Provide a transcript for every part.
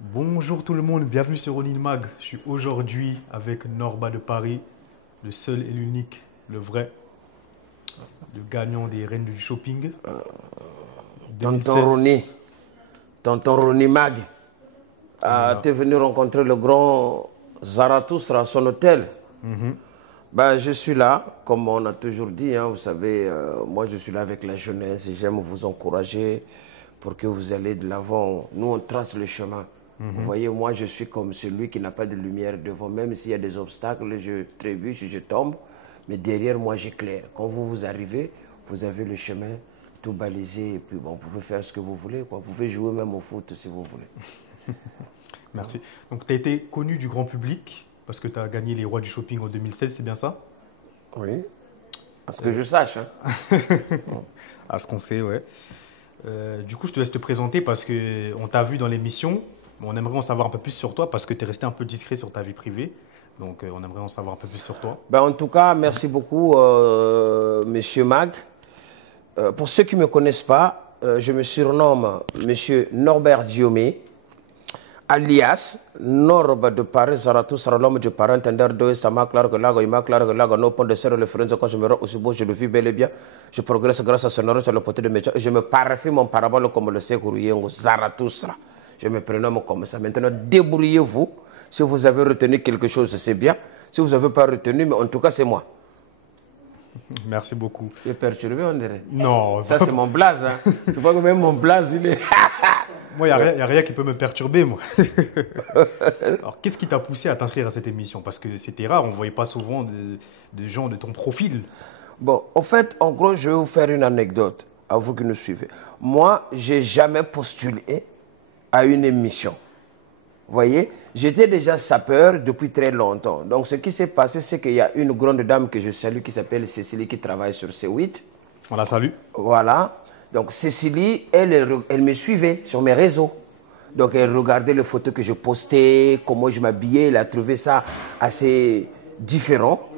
Bonjour tout le monde, bienvenue sur Ronin Mag. Je suis aujourd'hui avec Norba de Paris, le seul et l'unique, le vrai, le gagnant des Reines du Shopping. Tonton Ronin Mag. Voilà. Tu es venu rencontrer le grand Zarathustra à son hôtel. Je suis là, comme on a toujours dit, hein, vous savez, moi je suis là avec la jeunesse et j'aime vous encourager pour que vous allez de l'avant. Nous on trace le chemin. Vous voyez, moi je suis comme celui qui n'a pas de lumière devant, même s'il y a des obstacles, je trébuche, je tombe, mais derrière moi j'éclaire. Quand vous arrivez, vous avez le chemin tout balisé et puis bon, vous pouvez faire ce que vous voulez, quoi. Vous pouvez jouer même au foot si vous voulez. Merci. Donc tu as été connu du grand public parce que tu as gagné les Rois du Shopping en 2016, c'est bien ça? Oui, parce que je sache. Hein. À ce qu'on sait, ouais. Du coup, je te laisse te présenter parce qu'on t'a vu dans l'émission. On aimerait en savoir un peu plus sur toi parce que tu es resté un peu discret sur ta vie privée. Donc, on aimerait en savoir un peu plus sur toi. En tout cas, merci beaucoup, Monsieur Mag. Pour ceux qui ne me connaissent pas, je me surnomme Monsieur Norbert Diomé, alias Norba de Paris, Zarathustra, l'homme de Paris, entendeur de Sama, clair que lago, ima clair que lago, no pont de serre, le frère, quand je me rends aussi beau, je le vis bel et bien. Je progresse grâce à ce Norba sur le côté de métier. Je me parfume mon parabole comme le Sekourouyengo, Zarathustra. Je me prénomme comme ça. Maintenant, débrouillez-vous. Si vous avez retenu quelque chose, c'est bien. Si vous n'avez pas retenu, mais en tout cas, c'est moi. Merci beaucoup. Tu es perturbé, on dirait. Non. Ça, c'est mon blaze. Hein. Tu vois que même mon blaze, il est... Moi, il n'y a rien qui peut me perturber, moi. Alors, qu'est-ce qui t'a poussé à t'inscrire à cette émission? Parce que c'était rare, on ne voyait pas souvent de gens de ton profil. Bon, en fait, en gros, je vais vous faire une anecdote, à vous qui nous suivez. Moi, je n'ai jamais postulé à une émission. Vous voyez, j'étais déjà sapeur depuis très longtemps. Donc, ce qui s'est passé, c'est qu'il y a une grande dame que je salue qui s'appelle Cécilie, qui travaille sur C8. On la salue. Voilà. Donc, Cécilie, elle me suivait sur mes réseaux. Donc, elle regardait les photos que je postais, comment je m'habillais. Elle a trouvé ça assez différent.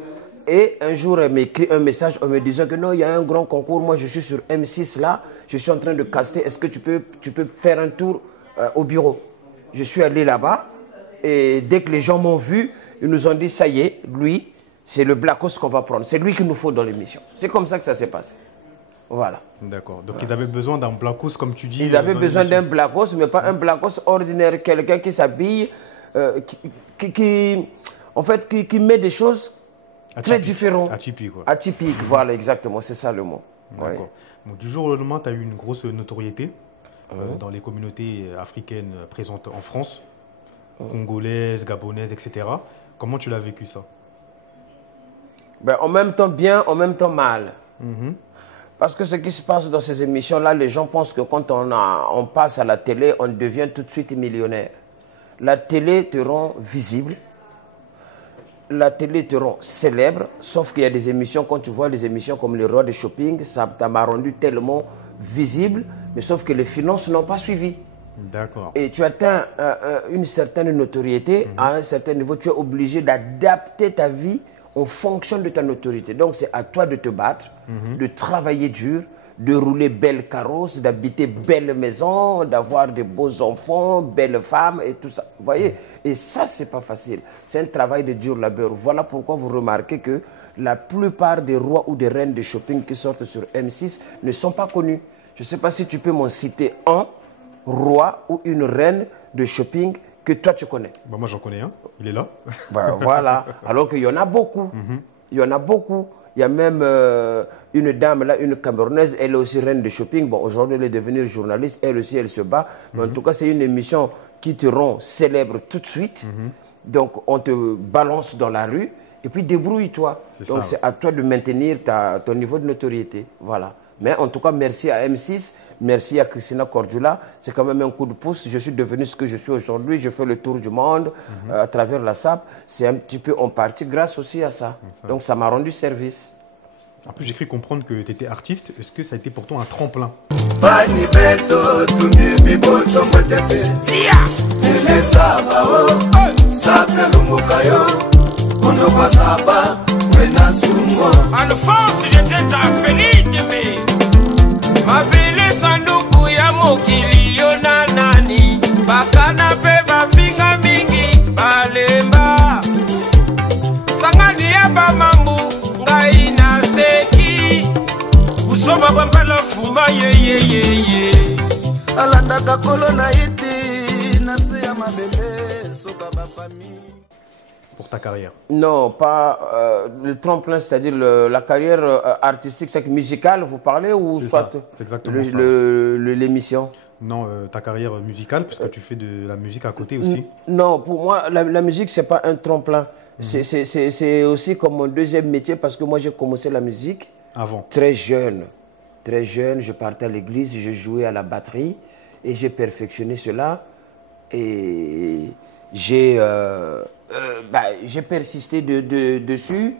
Et un jour, elle m'a écrit un message en me disant que non, il y a un grand concours. Moi, je suis sur M6 là. Je suis en train de caster. Est-ce que tu peux faire un tour au bureau? Je suis allé là-bas. Et dès que les gens m'ont vu, ils nous ont dit, ça y est, lui, c'est le Blackos qu'on va prendre. C'est lui qu'il nous faut dans l'émission. C'est comme ça que ça s'est passé. Voilà. D'accord. Donc, ils avaient besoin d'un Blackos, comme tu dis. Ils avaient besoin d'un Blackos, mais pas un Blackos ordinaire. Quelqu'un qui s'habille, qui met des choses très différentes. Atypique, quoi. Atypique, voilà, exactement. C'est ça le mot. D'accord. Ouais. Donc, du jour au lendemain, tu as eu une grosse notoriété dans les communautés africaines présentes en France, congolaises, gabonaises, etc. Comment tu l'as vécu, ça? En même temps bien, en même temps mal. Parce que ce qui se passe dans ces émissions-là, les gens pensent que quand on passe à la télé, on devient tout de suite millionnaire. La télé te rend visible. La télé te rend célèbre. Sauf qu'il y a des émissions, quand tu vois des émissions comme les Rois de Shopping, ça m'a rendu tellement visible. Mais sauf que les finances n'ont pas suivi. D'accord. Et tu atteins une certaine notoriété. À un certain niveau, tu es obligé d'adapter ta vie en fonction de ta notoriété. Donc, c'est à toi de te battre, de travailler dur, de rouler belle carrosse, d'habiter belle maison, d'avoir de beaux enfants, belles femmes et tout ça. Vous voyez? Et ça, c'est pas facile. C'est un travail de dur labeur. Voilà pourquoi vous remarquez que la plupart des rois ou des reines de shopping qui sortent sur M6 ne sont pas connus. Je ne sais pas si tu peux m'en citer un roi ou une reine de shopping que toi tu connais. Moi j'en connais un, il est là. Voilà, alors qu'il y en a beaucoup. Il y en a beaucoup. Il y a même une dame là, une Camerounaise, elle est aussi reine de shopping. Bon, aujourd'hui elle est devenue journaliste, elle aussi elle se bat. Mais en tout cas, c'est une émission qui te rend célèbre tout de suite. Donc on te balance dans la rue et puis débrouille-toi. Donc c'est à toi de maintenir ton niveau de notoriété. Voilà. Mais en tout cas, merci à M6. Merci à Christina Cordula. C'est quand même un coup de pouce. Je suis devenu ce que je suis aujourd'hui. Je fais le tour du monde à travers la SAP. C'est un petit peu en partie grâce aussi à ça. Donc ça m'a rendu service. En plus, j'ai cru comprendre que tu étais artiste. Est-ce que ça a été pour toi un tremplin? Alphonse, j'étais Félix, mabele sanduku ya mokili yo na nani bakana pe papa ye. Alandaka kolo na iti na se ya mabele soka ba famille. Pour ta carrière? Non, pas le tremplin, c'est-à-dire la carrière artistique, c'est musicale, vous parlez, ou soit l'émission? Non, ta carrière musicale, parce que tu fais de la musique à côté aussi. Non, pour moi, la musique, c'est pas un tremplin. C'est aussi comme mon deuxième métier, parce que moi, j'ai commencé la musique avant. Très jeune. Très jeune, je partais à l'église, je jouais à la batterie, et j'ai perfectionné cela. Et j'ai persisté dessus.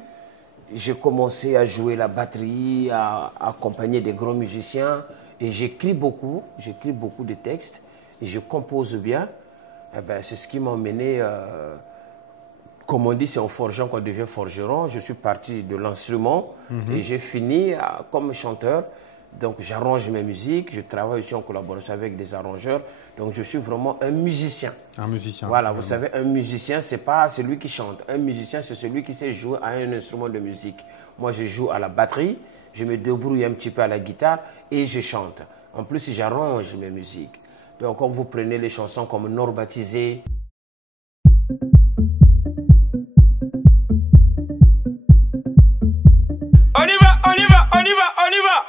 J'ai commencé à jouer la batterie, à accompagner des grands musiciens. Et j'écris beaucoup de textes. Et je compose bien. C'est ce qui m'a emmené, comme on dit, c'est en forgeant qu'on devient forgeron. Je suis parti de l'instrument et j'ai fini comme chanteur. Donc j'arrange mes musiques, je travaille aussi en collaboration avec des arrangeurs. Donc je suis vraiment un musicien. Un musicien. Voilà, vous savez, un musicien, c'est pas celui qui chante. Un musicien, c'est celui qui sait jouer à un instrument de musique. Moi, je joue à la batterie, je me débrouille un petit peu à la guitare et je chante. En plus, j'arrange mes musiques. Donc quand vous prenez les chansons comme Norbaptisé, On y va, on y va, on y va, on y va.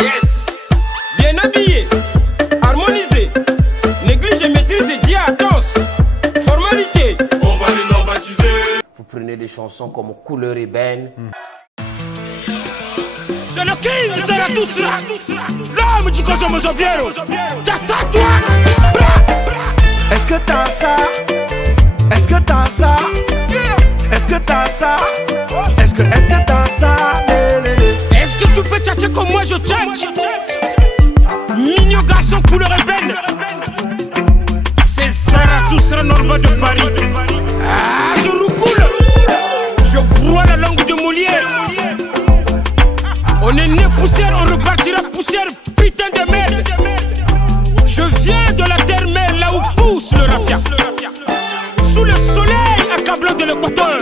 Yes. Bien habillé, harmonisé, néglige et maîtrise et dia danse. Formalité. On va les normatiser. vous prenez des chansons comme Couleur ébène. C'est le king, c'est la douce là. L'homme du Kosomo Zobiero. T'as ça toi. Est-ce que t'as ça? Est-ce que t'as ça? Est-ce que t'as ça? Est-ce que t'as ça? Est-ce que tu peux tchatcher comme moi je tchatche? Mignon garçon couleur ébène. C'est Sarah Doucera Norma de Paris. Ah, je roucoule. Je broie la langue de Molière. On est né poussière, on repartira poussière, putain de merde. Je viens de la terre-mère, là où pousse le raffia. Sous le soleil accablant de l'équateur,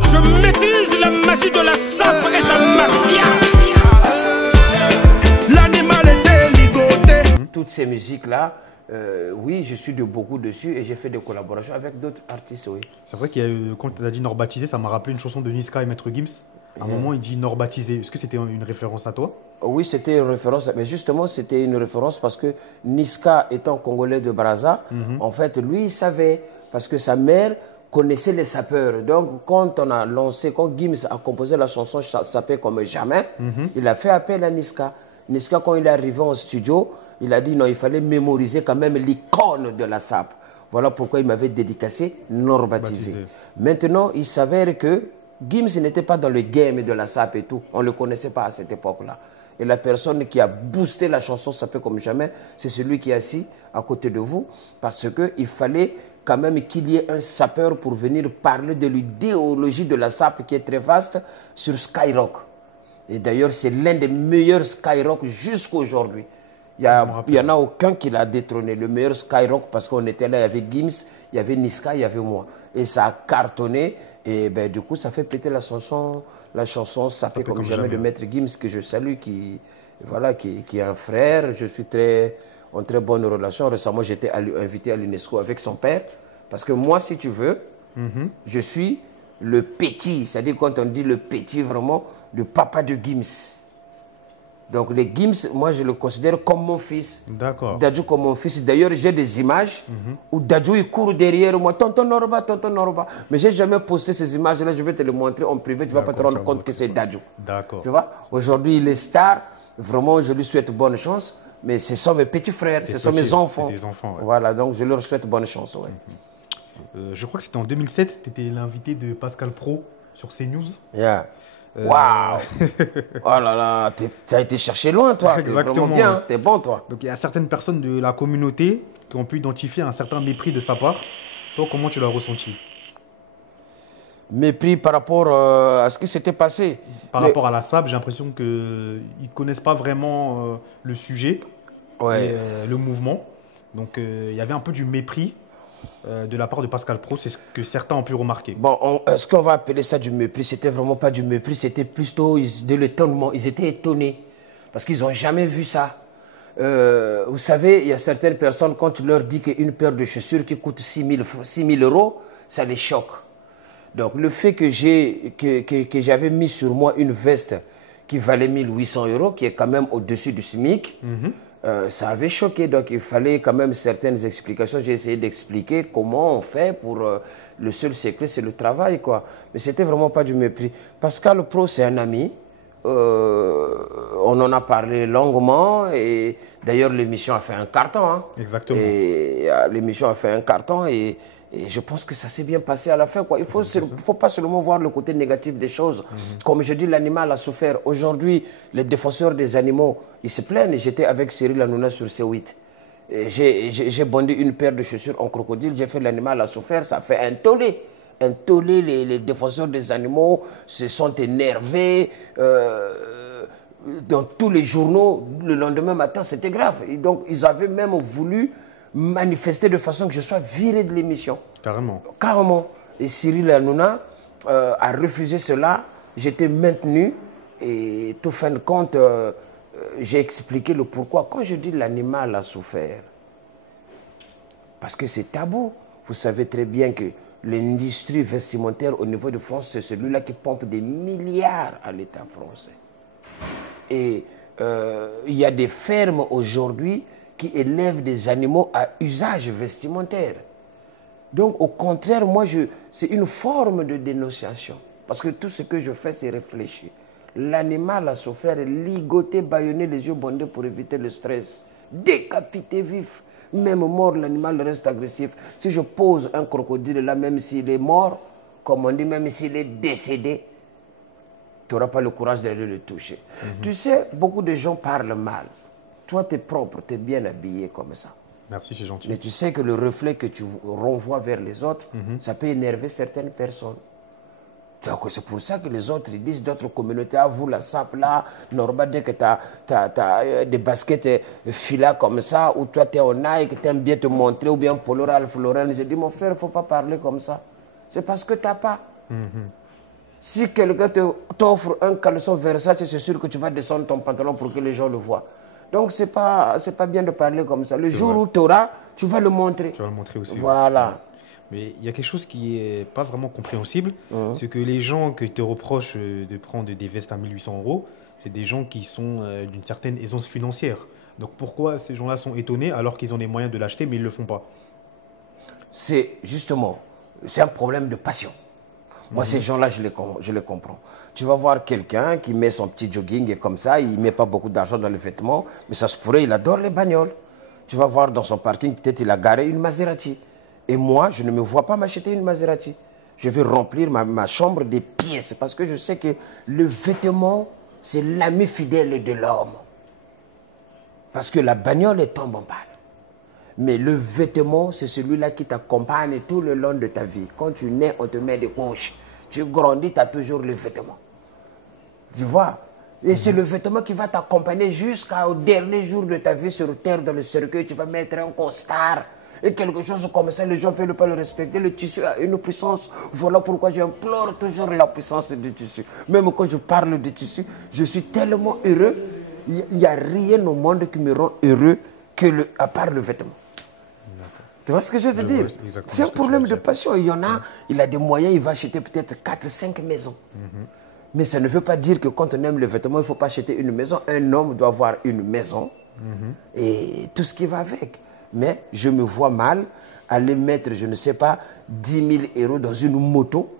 je maîtrise la magie de la sape et sa mafia. L'animal était ligoté. Toutes ces musiques-là, oui, je suis de beaucoup dessus et j'ai fait des collaborations avec d'autres artistes, oui. C'est vrai qu'il y a eu, quand tu as dit Norbaptisé, ça m'a rappelé une chanson de Niska et Maître Gims. À un moment, il dit Norbaptisé. Est-ce que c'était une référence à toi? Oui, c'était une référence, mais justement, c'était une référence parce que Niska, étant congolais de Brazza, en fait, lui, il savait, parce que sa mère connaissait les sapeurs. Donc, quand on a lancé, quand Gims a composé la chanson Sapé comme jamais, il a fait appel à Niska. Niska, quand il est arrivé en studio, il a dit non, il fallait mémoriser quand même l'icône de la sape. Voilà pourquoi il m'avait dédicacé Norbaptisé. Maintenant, il s'avère que Gims n'était pas dans le game de la sape et tout. On ne le connaissait pas à cette époque-là. Et la personne qui a boosté la chanson Sapé comme jamais, c'est celui qui est assis à côté de vous. Parce qu'il fallait quand même qu'il y ait un sapeur pour venir parler de l'idéologie de la sape qui est très vaste sur Skyrock. Et d'ailleurs, c'est l'un des meilleurs Skyrock jusqu'à aujourd'hui. Il n'y en a aucun qui l'a détrôné. Le meilleur Skyrock, parce qu'on était là, il y avait Gims, il y avait Niska, il y avait moi. Et ça a cartonné. Et ben, du coup, ça fait péter la chanson Sapé comme jamais de Maître Gims, que je salue, qui est un frère. Je suis en très bonne relation. Récemment, j'étais invité à l'UNESCO avec son père. Parce que moi, si tu veux, je suis le petit. C'est-à-dire, quand on dit le petit, vraiment, le papa de Gims. Donc, les Gims, moi, je le considère comme mon fils. D'accord. Dadju comme mon fils. D'ailleurs, j'ai des images où Dadju, il court derrière moi. Tonton Norba, tonton Norba. Mais je n'ai jamais posté ces images-là. Je vais te les montrer en privé. Tu ne vas pas te rendre compte que c'est Dadju. D'accord. Tu vois? Aujourd'hui, il est star. Vraiment, je lui souhaite bonne chance. Mais ce sont mes petits frères, ce sont mes enfants. Des enfants, ouais. Voilà, donc je leur souhaite bonne chance. Ouais. Je crois que c'était en 2007. Tu étais l'invité de Pascal Pro sur CNews. Yeah. Waouh! Oh là là, tu as été chercher loin, toi. T'es vraiment bien, t'es bon, toi. Donc il y a certaines personnes de la communauté qui ont pu identifier un certain mépris de sa part. Toi, comment tu l'as ressenti? Mépris par rapport à ce qui s'était passé. Par rapport à la SAP, j'ai l'impression qu'ils ne connaissent pas vraiment le sujet, et, le mouvement. Donc il y avait un peu du mépris. de la part de Pascal Pro, c'est ce que certains ont pu remarquer. Bon, ce qu'on va appeler ça du mépris, c'était vraiment pas du mépris, c'était plutôt de l'étonnement. Ils étaient étonnés parce qu'ils n'ont jamais vu ça. Vous savez, il y a certaines personnes, quand tu leur dis qu'une paire de chaussures qui coûte 6 000 euros, ça les choque. Donc, le fait que j'avais mis sur moi une veste qui valait 1 800 euros, qui est quand même au-dessus du SMIC, ça avait choqué. Donc, il fallait quand même certaines explications. J'ai essayé d'expliquer comment on fait pour... le seul secret, c'est le travail, quoi. Mais c'était vraiment pas du mépris. Pascal Pro, c'est un ami. On en a parlé longuement et d'ailleurs l'émission a fait un carton. Hein. Exactement. Et l'émission a fait un carton et je pense que ça s'est bien passé à la fin. Quoi. Il ne faut pas seulement voir le côté négatif des choses. Comme je dis, l'animal a souffert. Aujourd'hui, les défenseurs des animaux, ils se plaignent. J'étais avec Cyril Hanouna sur C8. J'ai bondé une paire de chaussures en crocodile. J'ai fait l'animal a souffert. Ça fait un tollé. Un tollé, les défenseurs des animaux se sont énervés. Dans tous les journaux, le lendemain matin, c'était grave. Et donc, ils avaient même voulu manifester de façon que je sois viré de l'émission. Carrément. Carrément. Et Cyril Hanouna a refusé cela. J'étais maintenu. Et tout fin de compte, j'ai expliqué le pourquoi. Quand je dis l'animal a souffert, parce que c'est tabou. Vous savez très bien que l'industrie vestimentaire au niveau de France, c'est celui-là qui pompe des milliards à l'État français. Et il y a des fermes aujourd'hui qui élèvent des animaux à usage vestimentaire. Donc, au contraire, moi, c'est une forme de dénonciation. Parce que tout ce que je fais, c'est réfléchir. L'animal a souffert, ligoté, bâillonné, les yeux bandés pour éviter le stress, décapité vif. Même mort, l'animal reste agressif. Si je pose un crocodile là, même s'il est mort, comme on dit, même s'il est décédé, tu n'auras pas le courage d'aller le toucher. Tu sais, beaucoup de gens parlent mal. Toi, tu es propre, tu es bien habillé comme ça. Merci, c'est gentil. Mais tu sais que le reflet que tu renvoies vers les autres, ça peut énerver certaines personnes. Donc, c'est pour ça que les autres, ils disent d'autres communautés, à vous, la SAP là, normal, dès que tu as des baskets fila comme ça, ou toi, tu es en Nike, tu aimes bien te montrer, ou bien Polo Ralph Lauren, je dis, mon frère, il ne faut pas parler comme ça. C'est parce que tu n'as pas. Si quelqu'un t'offre un caleçon Versace, c'est sûr que tu vas descendre ton pantalon pour que les gens le voient. Donc, ce n'est pas bien de parler comme ça. Le jour où tu auras, tu vas le montrer. Tu vas le montrer aussi. Voilà. Ouais. Mais il y a quelque chose qui n'est pas vraiment compréhensible, c'est que les gens que te reprochent de prendre des vestes à 1 800 euros, c'est des gens qui sont d'une certaine aisance financière. Donc pourquoi ces gens-là sont étonnés alors qu'ils ont les moyens de l'acheter mais ils ne le font pas? C'est justement, c'est un problème de passion. Moi, ces gens-là, je les comprends. Tu vas voir quelqu'un qui met son petit jogging et comme ça, il ne met pas beaucoup d'argent dans les vêtements, mais ça se pourrait, il adore les bagnoles. Tu vas voir dans son parking, peut-être il a garé une Maserati. Et moi, je ne me vois pas m'acheter une Maserati. Je vais remplir ma chambre des pièces parce que je sais que le vêtement, c'est l'ami fidèle de l'homme. Parce que la bagnole est tombe en panne. Mais le vêtement, c'est celui-là qui t'accompagne tout le long de ta vie. Quand tu nais, on te met des couches. Tu grandis, tu as toujours le vêtement. Tu vois? Et c'est le vêtement qui va t'accompagner jusqu'au dernier jour de ta vie sur terre, dans le cercueil. Tu vas mettre un costard. Et quelque chose comme ça, les gens ne veulent pas le respecter. Le tissu a une puissance. Voilà pourquoi j'implore toujours la puissance du tissu. Même quand je parle du tissu, je suis tellement heureux. Il n'y a rien au monde qui me rend heureux à part le vêtement. Tu vois ce que je veux dire? C'est un problème de passion. Il y en a, il a des moyens, il va acheter peut-être 4-5 maisons. Mais ça ne veut pas dire que quand on aime le vêtement, il ne faut pas acheter une maison. Un homme doit avoir une maison et tout ce qui va avec. Mais je me vois mal aller mettre, je ne sais pas, 10 000 euros dans une moto.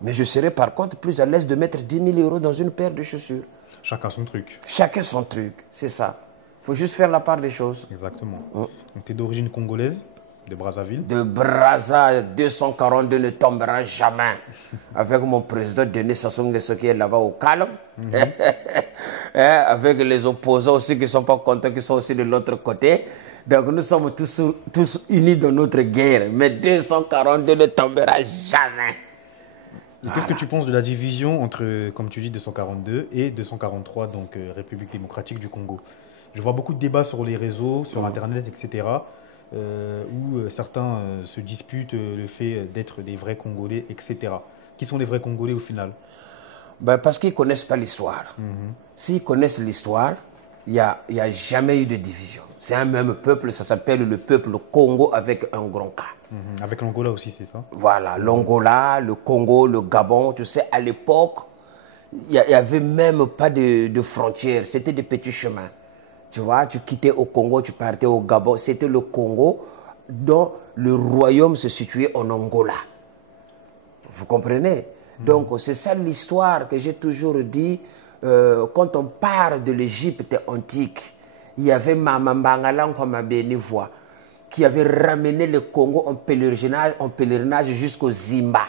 Mais je serais par contre plus à l'aise de mettre 10 000 euros dans une paire de chaussures. Chacun son truc. Chacun son truc, c'est ça. Il faut juste faire la part des choses. Exactement. Donc tu es d'origine congolaise, de Brazzaville. De Brazza, 242 ne tombera jamais. Avec mon président Denis Sassou Nguesso qui est là-bas au calme. Avec les opposants aussi qui ne sont pas contents, qui sont aussi de l'autre côté. Donc nous sommes tous unis dans notre guerre. Mais 242 ne tombera jamais. Et qu'est-ce que tu penses de la division entre, comme tu dis, 242 et 243, donc République démocratique du Congo? Je vois beaucoup de débats sur les réseaux, sur Internet, etc. où certains se disputent le fait d'être des vrais Congolais, etc. Qui sont les vrais Congolais au final? Ben, parce qu'ils ne connaissent pas l'histoire. S'ils connaissent l'histoire, il n'y a jamais eu de division. C'est un même peuple, ça s'appelle le peuple Congo avec un grand K. Avec l'Angola aussi, c'est ça? Voilà, l'Angola, le Congo, le Gabon, tu sais, à l'époque, il n'y avait même pas de frontières, c'était des petits chemins. Tu vois, tu quittais au Congo, tu partais au Gabon, c'était le Congo dont le royaume se situait en Angola. Vous comprenez? Donc, c'est ça l'histoire que j'ai toujours dit. Quand on parle de l'Égypte antique, il y avait Mama Mbangala Nkwamabenivoa qui avait ramené le Congo en pèlerinage jusqu'au Zimba.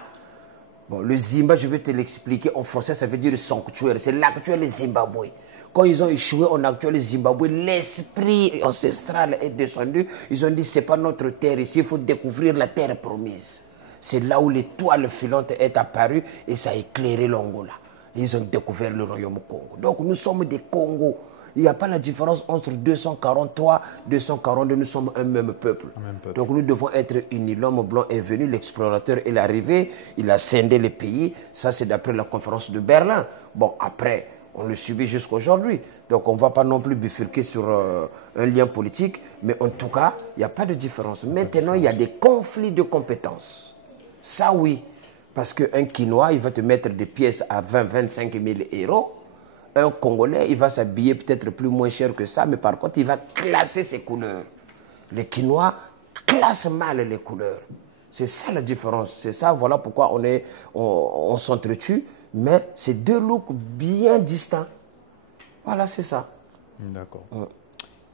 Bon, le Zimba, je vais te l'expliquer en français, ça veut dire sanctuaire. C'est l'actuel Zimbabwe. Quand ils ont échoué en actuel Zimbabwe, l'esprit ancestral est descendu. Ils ont dit, c'est pas notre terre ici, il faut découvrir la terre promise. C'est là où l'étoile filante est apparue et ça a éclairé l'Angola. Ils ont découvert le royaume Congo. Donc nous sommes des Congos. Il n'y a pas la différence entre 243, 242, nous sommes un même peuple. Donc nous devons être unis. L'homme blanc est venu, l'explorateur est arrivé, il a scindé les pays. Ça, c'est d'après la conférence de Berlin. Bon, après, on le subit jusqu'à aujourd'hui. Donc on ne va pas non plus bifurquer sur un lien politique, mais en tout cas, il n'y a pas de différence. Maintenant, il y a des conflits de compétences. Ça, oui. Parce qu'un Quinois, il va te mettre des pièces à 20, 25 000 euros. Un Congolais, il va s'habiller peut-être plus moins cher que ça, mais par contre, il va classer ses couleurs. Les Quinois classent mal les couleurs. C'est ça la différence. C'est ça, voilà pourquoi on s'entretue, mais c'est deux looks bien distincts. Voilà, c'est ça. D'accord.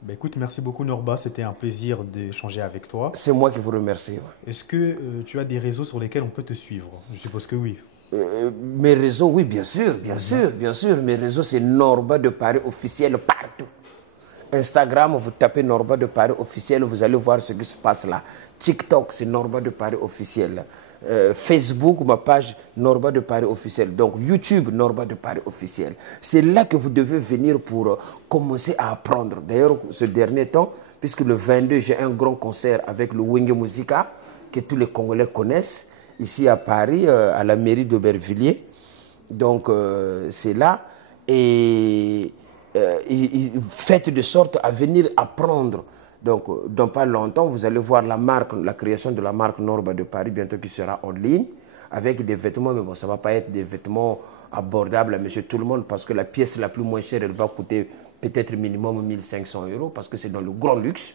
Ben écoute, merci beaucoup Norba, c'était un plaisir d'échanger avec toi. C'est moi qui vous remercie. Est-ce que tu as des réseaux sur lesquels on peut te suivre? Je suppose que oui. Mes réseaux, oui, bien sûr, bien sûr. Mes réseaux, c'est Norba de Paris officiel partout. Instagram, vous tapez Norba de Paris officiel, vous allez voir ce qui se passe là. TikTok, c'est Norba de Paris officiel. Facebook, ma page Norba de Paris officiel. Donc YouTube, Norba de Paris officiel. C'est là que vous devez venir pour commencer à apprendre. D'ailleurs, ce dernier temps, puisque le 22, j'ai un grand concert avec le Wenge Musica, que tous les Congolais connaissent, ici à Paris, à la mairie d'Aubervilliers. Donc, c'est là. Et faites de sorte à venir apprendre. Donc, dans pas longtemps, vous allez voir la création de la marque Norba de Paris, bientôt qui sera en ligne, avec des vêtements, mais bon, ça ne va pas être des vêtements abordables à monsieur tout le monde, parce que la pièce la plus moins chère, elle va coûter peut-être minimum 1500 €, parce que c'est dans le grand luxe.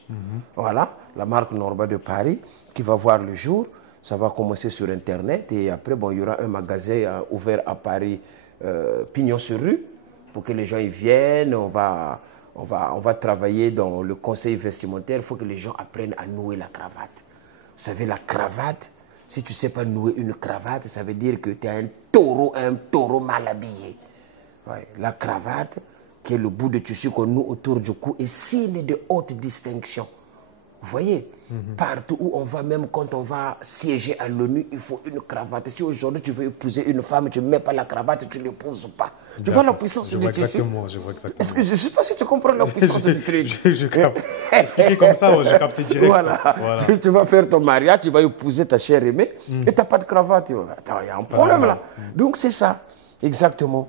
Voilà, la marque Norba de Paris, qui va voir le jour. Ça va commencer sur Internet, et après, bon, il y aura un magasin ouvert à Paris, pignon sur rue, pour que les gens y viennent. On va travailler dans le conseil vestimentaire. Il faut que les gens apprennent à nouer la cravate. Vous savez, la cravate, si tu ne sais pas nouer une cravate, ça veut dire que tu es un taureau mal habillé. Ouais, la cravate, qui est le bout de tissu qu'on noue autour du cou, est signe de haute distinction. Vous voyez, partout où on va, même quand on va siéger à l'ONU, il faut une cravate. Si aujourd'hui tu veux épouser une femme, tu ne mets pas la cravate, tu ne l'épouses pas. Tu vois la puissance du tissu? Je vois exactement. Est-ce que je ne sais pas si tu comprends la puissance du truc? Je capte. Expliqué comme ça, j'ai capté direct. Voilà. Tu vas faire ton mariage, tu vas épouser ta chère aimée, et tu n'as pas de cravate. Attends, il y a un problème là. Donc c'est ça, exactement.